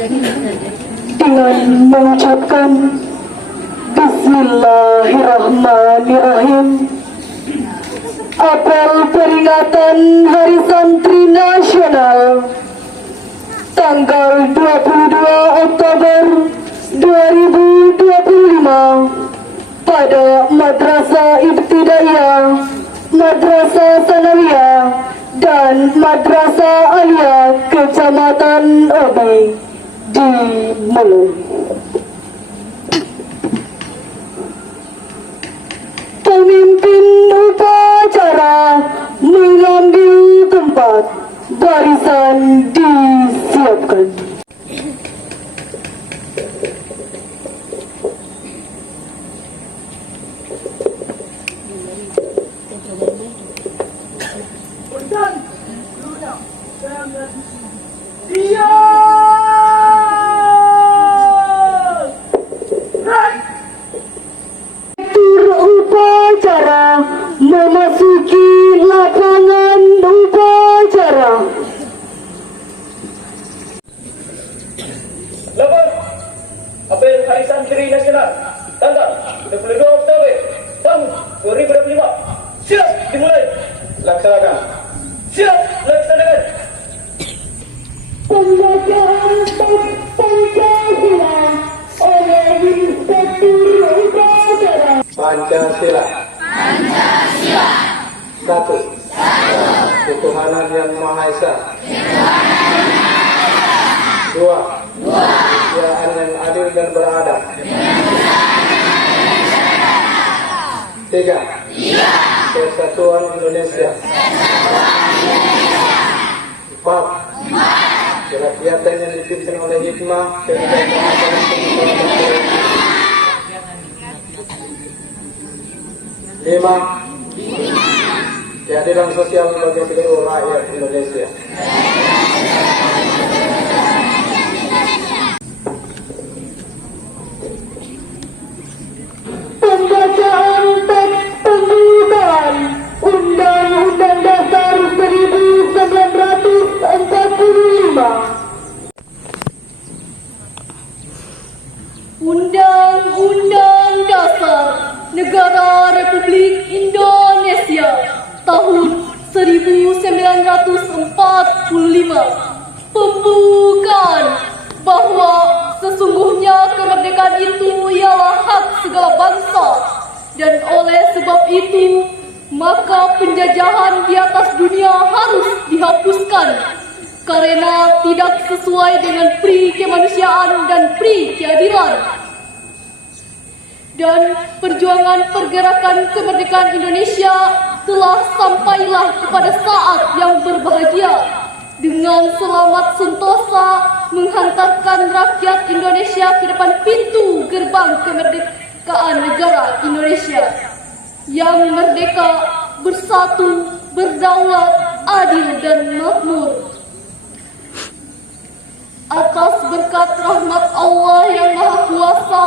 dengan mengucapkan Bismillahirrahmanirrahim. Apel peringatan Hari Santri Nasional tanggal 22 Oktober 2025 pada Madrasah Ibtidaiyah, Madrasah Sanawiyah, dan Madrasah Aliyah Kecamatan Obi dimulai. Pemimpin upacara mengambil tempat, barisan disiapkan. Upacara memasuki lapangan upacara. Lapan, apel Hari Santri Nasional tanggal 22 Oktober tahun 2025. Siap dimulai. Laksanakan. Siap laksanakan. Pembacaan teks Pancasila oleh Inspektur Upacara. Pancasila. Pancasila. Satu. Ketuhanan yang Maha Esa. Dua. Kejayaan yang adil dan beradab. Tiga. Persatuan Indonesia. Empat. Kerakyatan yang dipimpin oleh hikmah dan lima. Keadilan sosial bagi seluruh rakyat Indonesia. Pembacaan teks pembukaan Undang-Undang Dasar 1945. Undang-Undang Dasar Negara Republik Indonesia tahun 1945 pembukaan bahwa sesungguhnya kemerdekaan itu ialah hak segala bangsa, dan oleh sebab itu maka penjajahan di atas dunia harus dihapuskan karena tidak sesuai dengan pri kemanusiaan dan pri keadilan. Dan perjuangan pergerakan kemerdekaan Indonesia telah sampailah kepada saat yang berbahagia dengan selamat sentosa menghantarkan rakyat Indonesia ke depan pintu gerbang kemerdekaan negara Indonesia yang merdeka, bersatu, berdaulat, adil dan makmur. Atas berkat rahmat Allah yang Maha Kuasa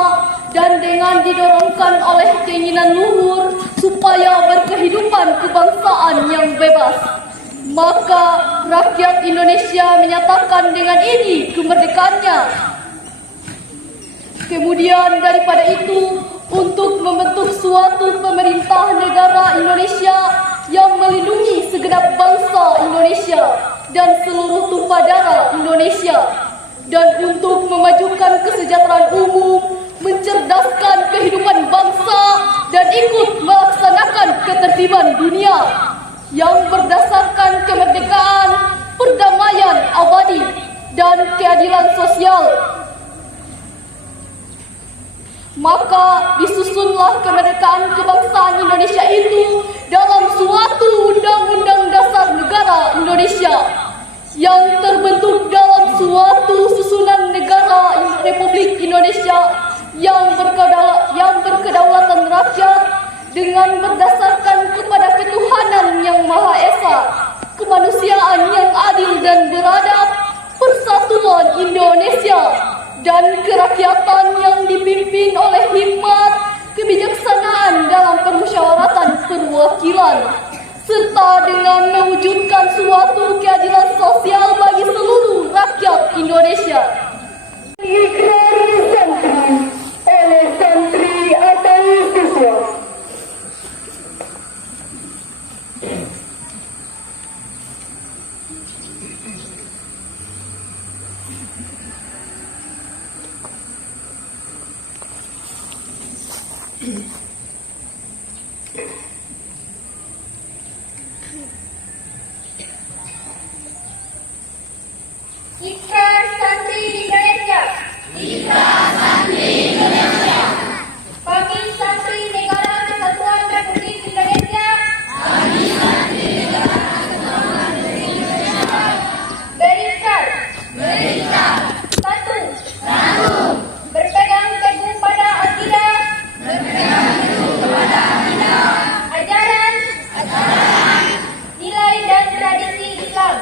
dan dengan didorongkan oleh keinginan luhur supaya berkehidupan kebangsaan yang bebas, maka rakyat Indonesia menyatakan dengan ini kemerdekaannya. Kemudian daripada itu, untuk membentuk suatu pemerintah negara Indonesia yang melindungi segenap bangsa Indonesia dan seluruh tumpah darah Indonesia, dan untuk memajukan kesejahteraan umum, mencerdaskan kehidupan bangsa, dan ikut melaksanakan ketertiban dunia yang berdasarkan kemerdekaan, perdamaian abadi, dan keadilan sosial. Maka disusunlah kemerdekaan kebangsaan Indonesia itu dalam suatu Undang-Undang Dasar Negara Indonesia yang terbentuk dalam suatu susunan negara Republik Indonesia yang berkedaulatan rakyat dengan berdasarkan kepada ketuhanan yang Maha Esa, kemanusiaan yang adil dan beradab, persatuan Indonesia, dan kerakyatan yang dipimpin oleh hikmat, kebijaksanaan dalam permusyawaratan perwakilan, serta dengan mewujudkan suatu keadilan sosial bagi seluruh rakyat Indonesia. Ikrar santri oleh santri atau siswa. Ikrar Santri Indonesia. Kami Santri Negara Kesatuan Republik Indonesia. Berikat. Satu. Berpegang teguh pada akidah. Ajaran. Nilai dan tradisi Islam.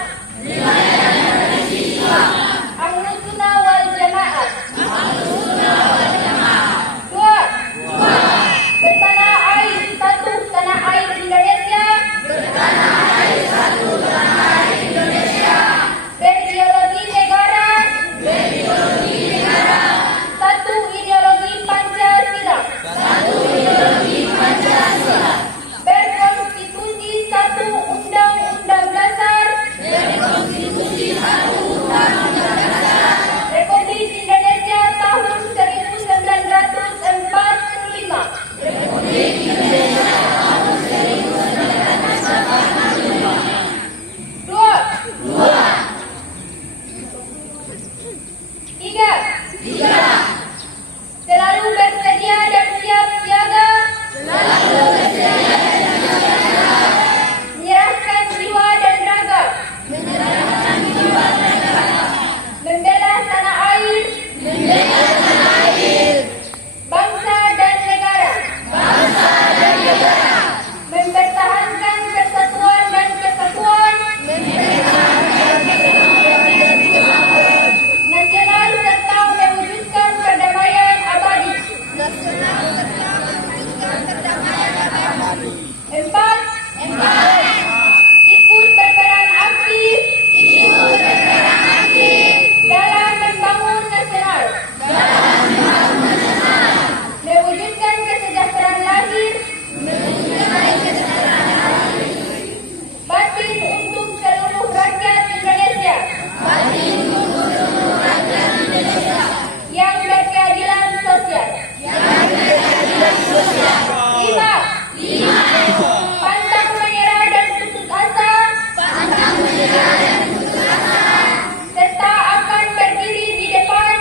Ahlus Sunnah wal Jamaah. Dua. Bertanah air satu tanah air Indonesia. Berideologi negara. Satu ideologi Pancasila. Berkonstitusi satu Undang-Undang Dasar Republik Indonesia tahun 1945. Dua. Tiga. Selalu bersedia dan siap siaga. Menyerahkan jiwa dan raga. Membela tanah air. Bangsa dan negara. Mempertahankan persatuan dan kesatuan. Nasional serta mewujudkan perdamaian abadi. Empat. Ikut berperan aktif dalam membangun nasional. Mewujudkan kesejahteraan lahir. Batin untuk seluruh rakyat Indonesia. Yang berkeadilan sosial. Lima. Pantang menyerah dan putus asa. Serta akan berdiri di depan.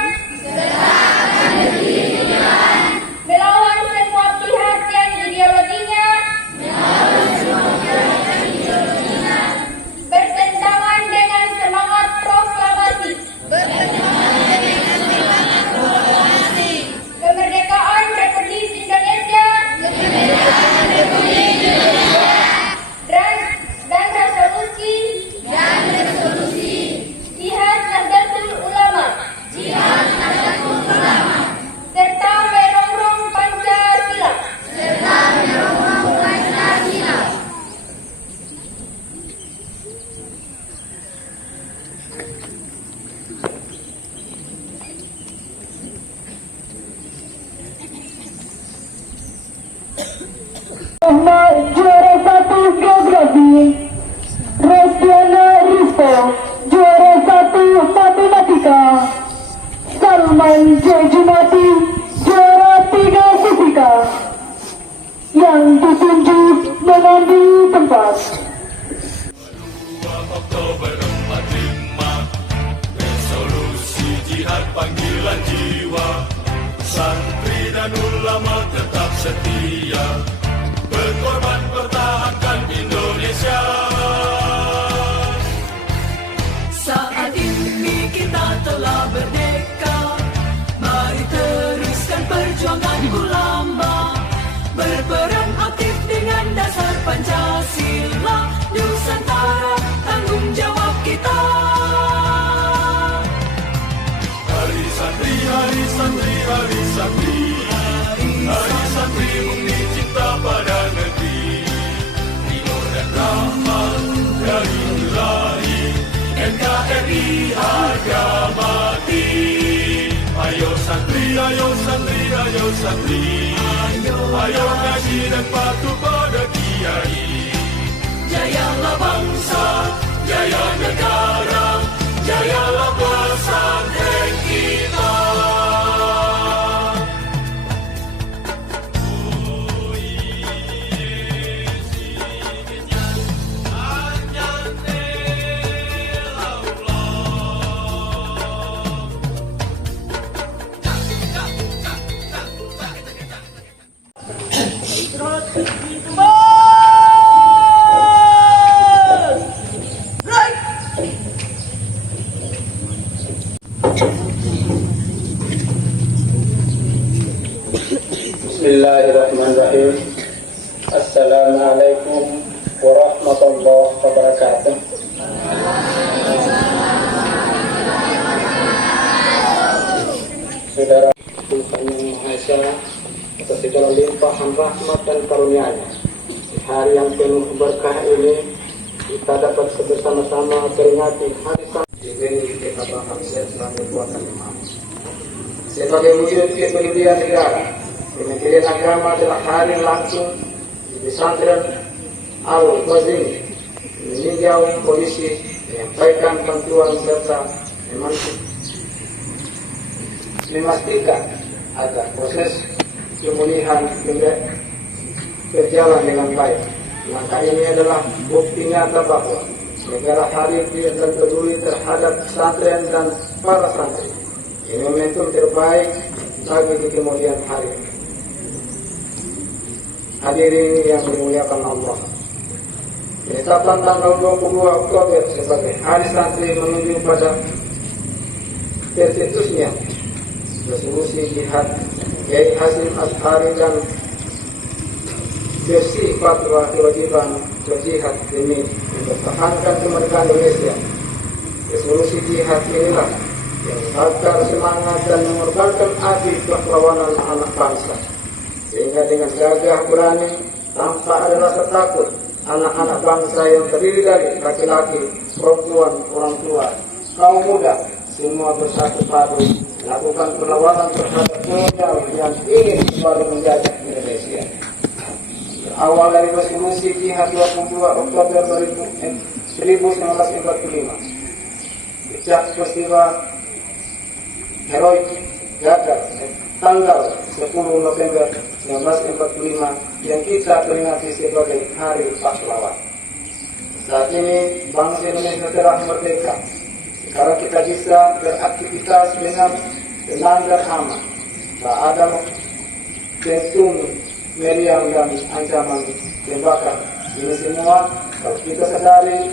Melawan semua pihak yang ideologinya bertentangan dengan semangat proklamasi kemerdekaan Republik Indonesia dan resolusi Jihad Nahdlatul Ulama serta merongrong Pancasila. Ahmad juara 1 geografi. Rosdiana Rizko juara 1 matematika. Salman J. Jumati juara 3 fisika. Yang ditunjuk mengambil tempat. 2 Oktober 45 resolusi jihad panggilan jiwa, santri dan ulama tetap setia berkorban pertahankan Indonesia. Saat ini kita telah merdeka, mari teruskan perjuangan ulama, berperan aktif dengan dasar Pancasila, Nusantara tanggung jawab kita. Hari santri, hari santri, hari santri, hari santri murni cinta pada negeri, timur dan rahmat dari Ilahi, NKRI harga mati. ayo santri, ayo ngaji dan patuh pada kiai. Jayalah bangsa, jaya negara, jayalah pesantren kita. Bismillahirrahmanirrahim. Assalamualaikum warahmatullahi wabarakatuh. Saudara Tuhan yang Maha Esa, atas segala limpahan rahmat dan karunia-Nya, di hari yang penuh berkah ini kita dapat bersama-sama peringati hari Sabtu kita bahas sebagai buatan imam. Sebagai wujud kepedulian negara, Kementerian Agama telah hadir langsung di pesantren Al-Wazin meninjau kondisi, menyampaikan bantuan serta memastikan agar proses pemulihan berjalan dengan baik. Langkah ini adalah bukti nyata bahwa negara hadir dan peduli terhadap pesantren dan para santri. Ini momentum terbaik bagi di kemudian hari. Hadirin yang dimuliakan Allah, penetapan tanggal 22 Oktober sebagai Hari Santri menunjuk pada tercetusnya resolusi jihad Kiai Hasyim Asy'ari dan versi fatwa kewajiban berjihad demi mempertahankan kemerdekaan Indonesia. Resolusi jihad inilah yang membakar semangat dan mengorbankan api perlawanan anak bangsa, sehingga dengan gagah berani tanpa ada rasa takut, anak-anak bangsa yang terdiri dari laki-laki, perempuan, orang tua, kaum muda, semua bersatu padu melakukan perlawanan terhadap kolonial yang ingin kembali menjajah Indonesia. Berawal dari resolusi jihad 22 Oktober 1945, sejak peristiwa heroik gagal tanggal 10 November 1945 yang kita peringati sebagai Hari Pahlawan. Saat ini bangsa Indonesia telah merdeka. Sekarang kita bisa beraktivitas dengan tenang dan aman. Tak ada tentung meriam dan ancaman tembakan. Ini semua kalau kita sadari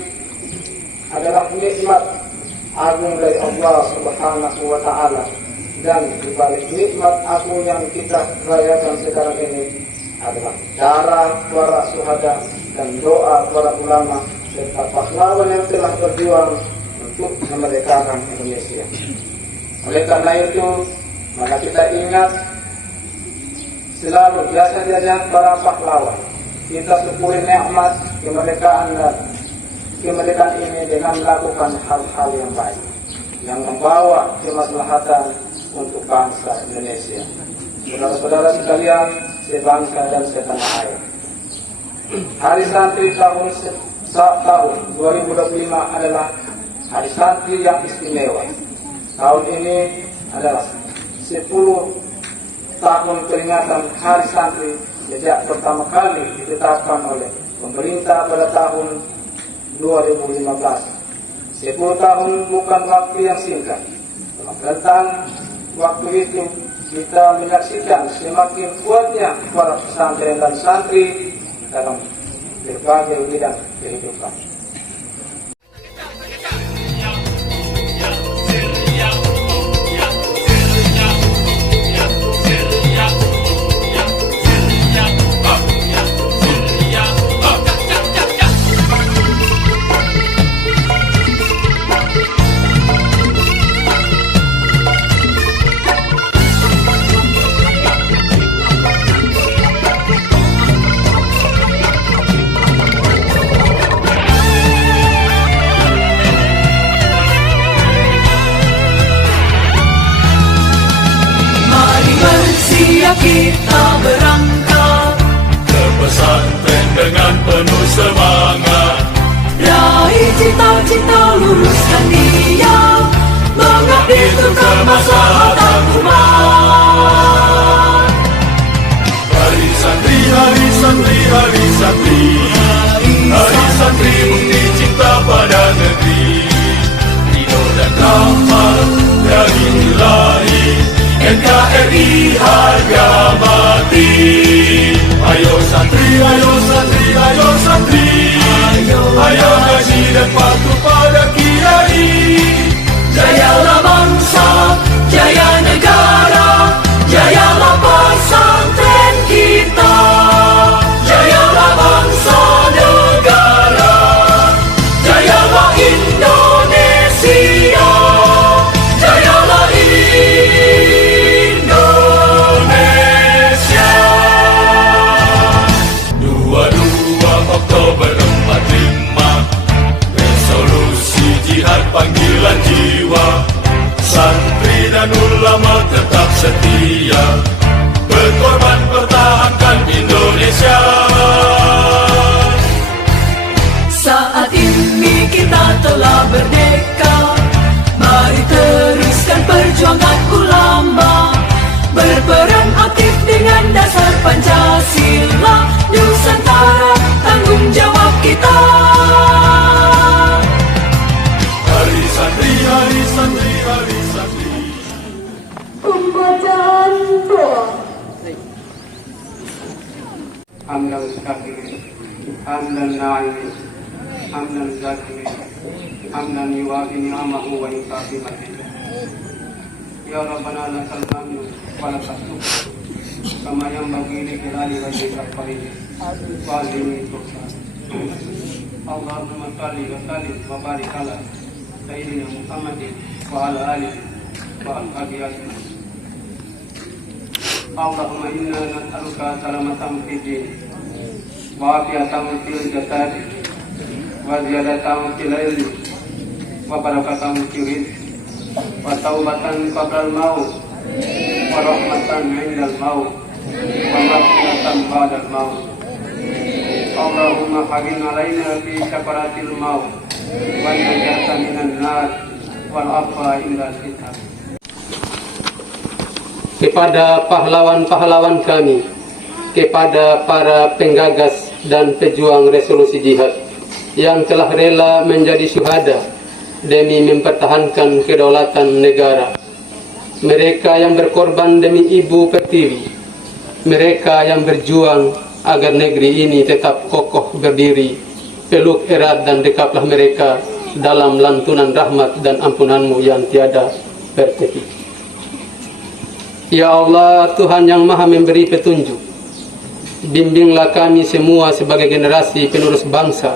adalah nikmat agung dari Allah Subhanahu wa Ta'ala. Dan dibalik nikmat agung yang kita rayakan sekarang ini adalah darah para syuhada dan doa para ulama serta pahlawan yang telah berjuang untuk memerdekakan Indonesia. Oleh karena itu, maka kita ingat selalu jasa-jasa para pahlawan. Kita syukuri nikmat kemerdekaan ini dengan melakukan hal-hal yang baik yang membawa kemaslahatan untuk bangsa Indonesia. Saudara-saudara sekalian, sebangsa dan setanah air. Hari Santri tahun 2025 adalah Hari Santri yang istimewa. Tahun ini adalah 10 tahun peringatan Hari Santri sejak pertama kali ditetapkan oleh pemerintah pada tahun 2015. 10 tahun bukan waktu yang singkat. Tentang waktu itu kita menyaksikan semakin kuatnya para pesantren dan santri dalam berbagai bidang kehidupan. sia kita berangkat ke pesantren dengan penuh semangat. Raih cita-cita, luruskan niat, mengabdi untuk kemaslahatan umat. Hari santri, hari santri, hari santri, hari santri bukti cinta pada negeri. Ridho dan rahmat dari Ilahi, NKRI harga mati. Ayo santri, ayo santri, ayo santri, ayo ngaji dan patuh pada kiai. Jayalah bangsa, jaya negara, jayalah pesantren kita. Jayalah bangsa negara, jayalah Indonesia, jayalah Indonesia. 22 Oktober 45, resolusi jihad panggilan jiwa. Santri dan ulama tetap setia, berkorban pertahankan Indonesia. Saat ini kita telah merdeka, mari teruskan perjuangan ulama, berperan aktif dengan dasar Pancasila. Nusantara tanggung jawab kita. Hari santri, hari santri, hari santri. Pembacaan doa. Hamdan syakirin, hamdan na'imin, hamdan zakirin, hamdan yuwafi ni'amahu wa yukafi mazidah. Ya Rabbana lakal hamdu wa lakal syukr, kama yanbaghi li jalali wajhika al-karim wa 'azimi sultanik. Allahumma shalli wa sallim wa barik ala sayyidina Muhammadin wa ala alihi wa ashabihi ajma'in. Allahumma inna nas'aluka salamatan fid din wa afiyatan fil jasad wa ziyadatan fil ilmi wa barakatan fil rizq wa taubatan qabla al-maut wa rahmatan 'inda al-maut wa maghfiratan ba'da al-maut. Allahumma hawwin 'alaina fi sakaratil maut wa najatan minan nar wal afwa inda al-hisab. Kepada pahlawan-pahlawan kami, kepada para penggagas dan pejuang resolusi jihad yang telah rela menjadi syuhada demi mempertahankan kedaulatan negara, mereka yang berkorban demi ibu pertiwi, mereka yang berjuang agar negeri ini tetap kokoh berdiri, peluk erat dan dekaplah mereka dalam lantunan rahmat dan ampunanmu yang tiada bertepi. Ya Allah, Tuhan yang maha memberi petunjuk, bimbinglah kami semua sebagai generasi penerus bangsa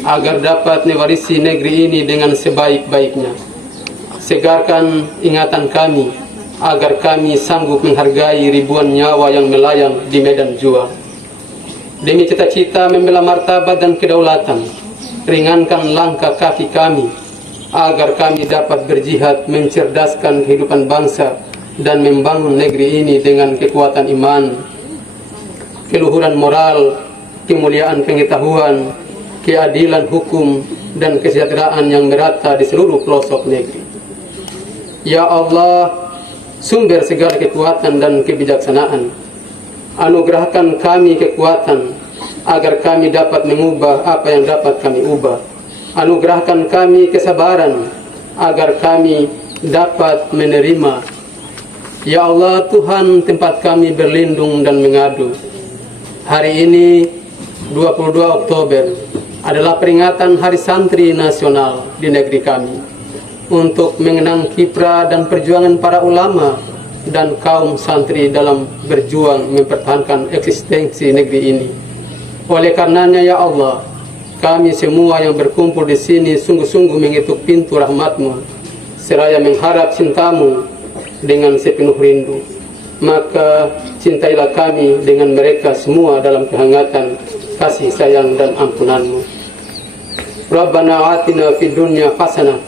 agar dapat mewarisi negeri ini dengan sebaik-baiknya. Segarkan ingatan kami agar kami sanggup menghargai ribuan nyawa yang melayang di medan juang. Demi cita-cita membela martabat dan kedaulatan, ringankan langkah kaki kami agar kami dapat berjihad mencerdaskan kehidupan bangsa dan membangun negeri ini dengan kekuatan iman, keluhuran moral, kemuliaan pengetahuan, keadilan hukum, dan kesejahteraan yang merata di seluruh pelosok negeri. Ya Allah, sumber segala kekuatan dan kebijaksanaan, anugerahkan kami kekuatan agar kami dapat mengubah apa yang dapat kami ubah. Anugerahkan kami kesabaran agar kami dapat menerima. Ya Allah, Tuhan tempat kami berlindung dan mengadu. Hari ini 22 Oktober adalah peringatan Hari Santri Nasional di negeri kami, untuk mengenang kiprah dan perjuangan para ulama dan kaum santri dalam berjuang mempertahankan eksistensi negeri ini. Oleh karenanya ya Allah, kami semua yang berkumpul di sini sungguh-sungguh mengetuk pintu rahmat-Mu seraya mengharap cinta-Mu dengan sepenuh rindu. Maka cintailah kami dengan mereka semua dalam kehangatan kasih sayang dan ampunan-Mu. Rabbana atina fid dunya hasanah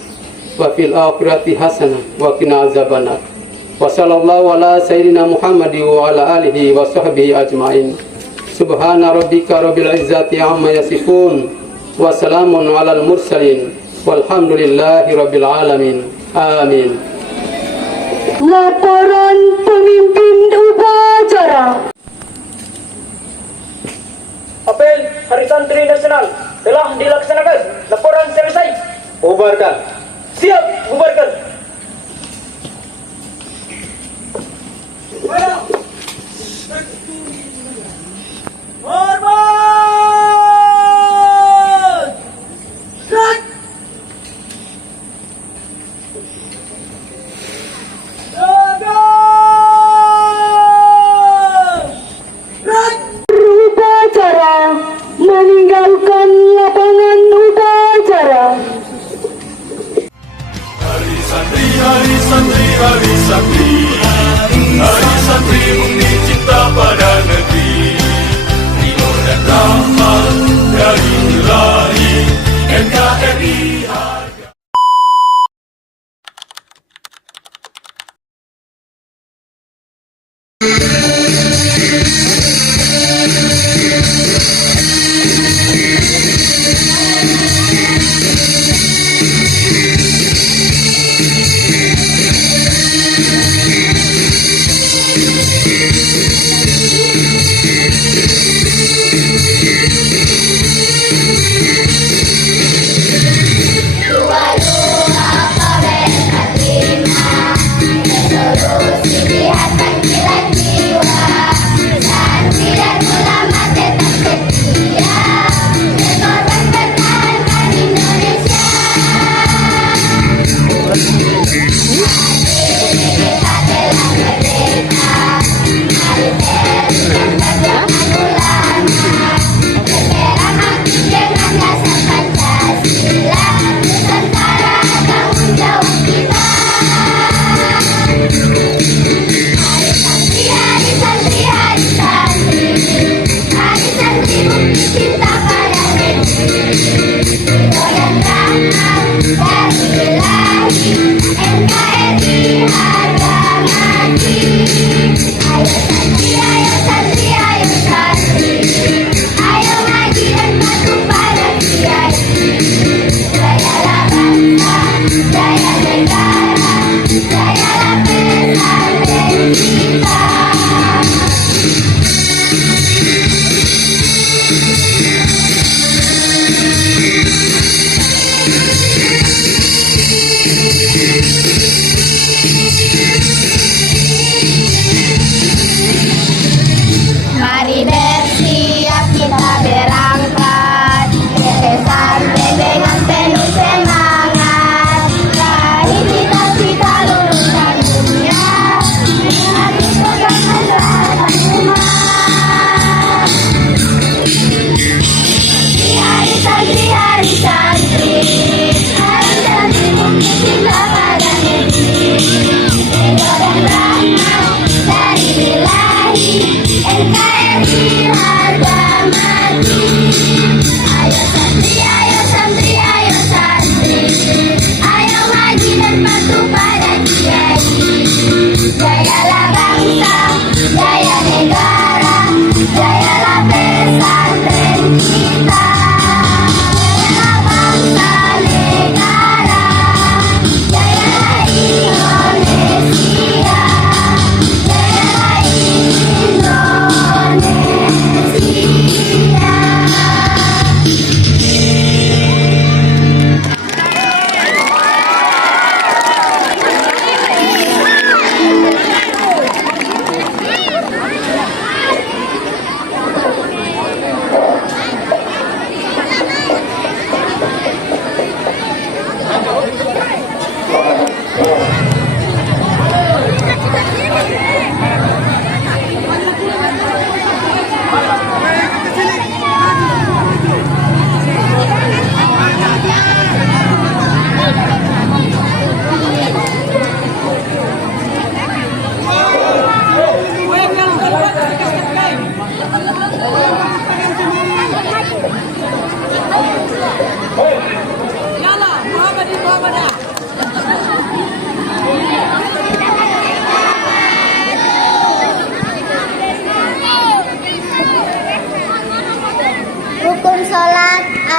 wa fil akhirati hasanah wa qina azabannar. Wa sallallahu ala sayyidina Muhammad wa ala alihi wa sahbihi ajma'in. Subhana rabbika rabbil izzati amma yasifun. Wa salamun alal mursalin. Walhamdulillahi rabbil alamin. Amin. Laporan pemimpin upacara. Apel Hari Santri Nasional telah dilaksanakan. Laporan selesai. Bubarkan. Siap, bubarkan. Upacara meninggalkan lapangan upacara. Hari Santri, Hari Santri, Hari Santri, Hari Santri murni cinta pada negeri. Ridho dan rahmat dari Ilahi NKRI. Mari bersiap kita berangkat ke sampai dengan penuh semangat. Raih cita-cita lulusan dunia, menghabis pegangan harapan umat. Hari santri, hari santri, hari santri mungkin cinta pada negeri. Ridho dan rahmat dari Ilahi NKRI harga mati. Ayo santri, ayo santri, ayo santri, ayo maju dan patuh pada kiai. Jayalah bangsa, jaya negara, jayalah pesantren kita. Jayalah bangsa negara, jayalah Indonesia, jayalah Indonesia.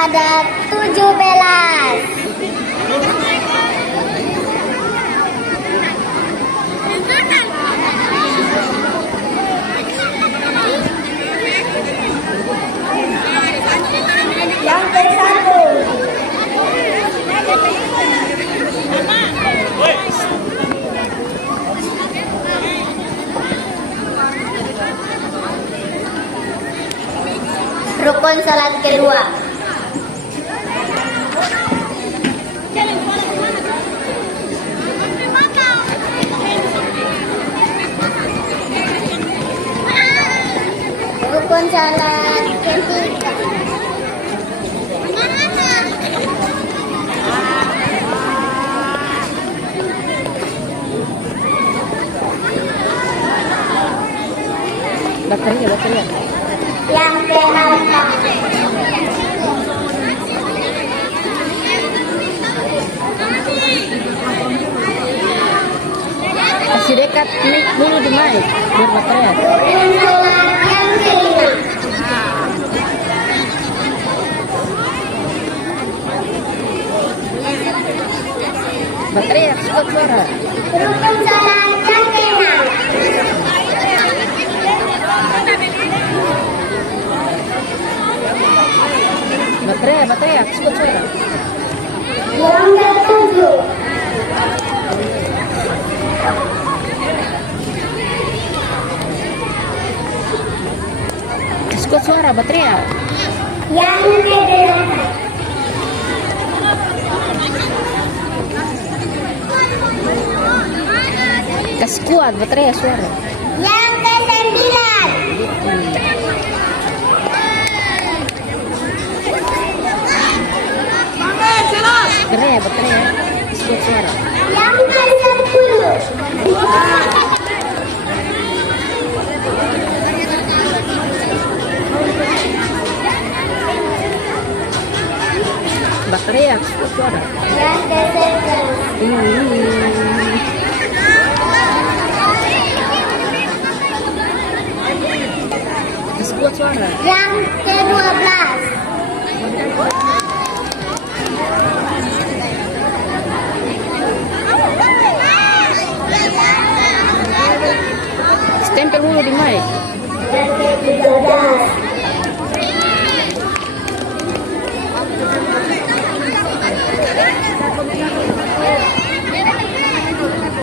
ada 17. Yang ke-1. Rukun salat kedua. Rukun salat ketiga. Baterai. Yang ke-8. Masih dekat mic dulu di mic biar baterai. Yang ke-5. Baterai cukup suara. Rukun salat yang ke-6. Baterai cukup suara. Yang ke-7. Cukup suara baterai. Yang ke-8. Kasih kuat baterai suara. Yang ke-9. Baterai cukup suara. Yang ke-10. Baterai cukup suara. Yang ke-11. Kasih kuat suara. Yang ke-12. Stempel dulu di mic. Yang ke-13.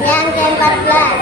Yang ke-14.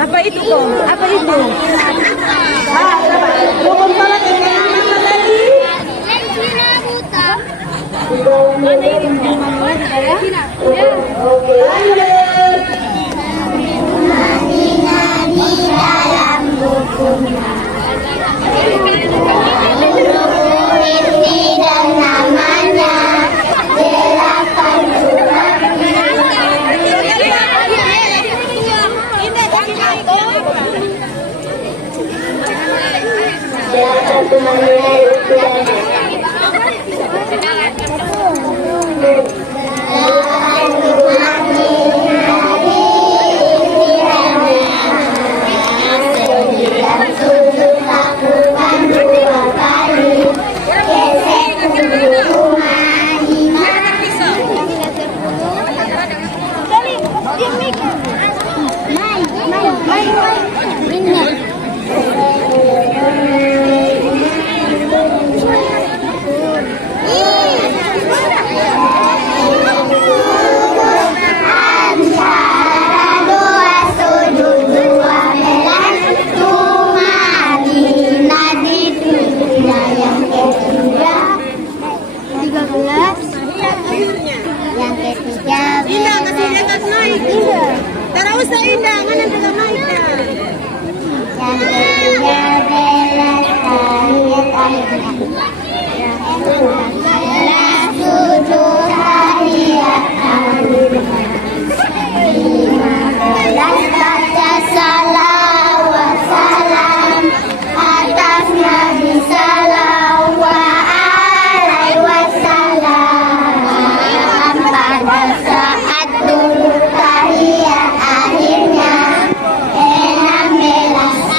Apa itu kok? Apa itu? Rukun salat yang ke-6 tadi. Oke, lanjut. Dan namanya delapan Yang ketiga Indah kasih jangan naik. Terus Indah mana tidak naik ya. yang ketiga belas tahiyat akhirnya. Belas sujud tahiyat akhirnya. 15 baca salawat salam atas Nabi sallallahu alaihi wasallam. Pada saat dulu tahiyat akhirnya 16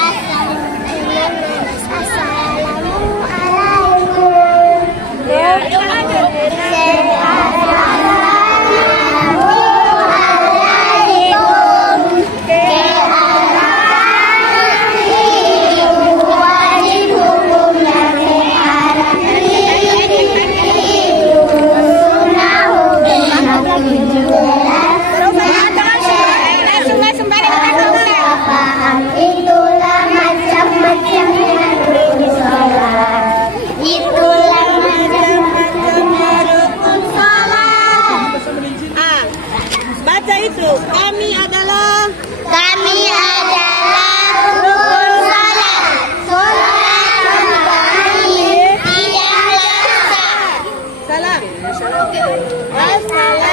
itulah macam-macamnya rukun sholat. Itulah macam-macamnya rukun sholat. Baca itu. Kami adalah rukun sholat. Sholat kami tidaklah sah. salam. Assalamualaikum.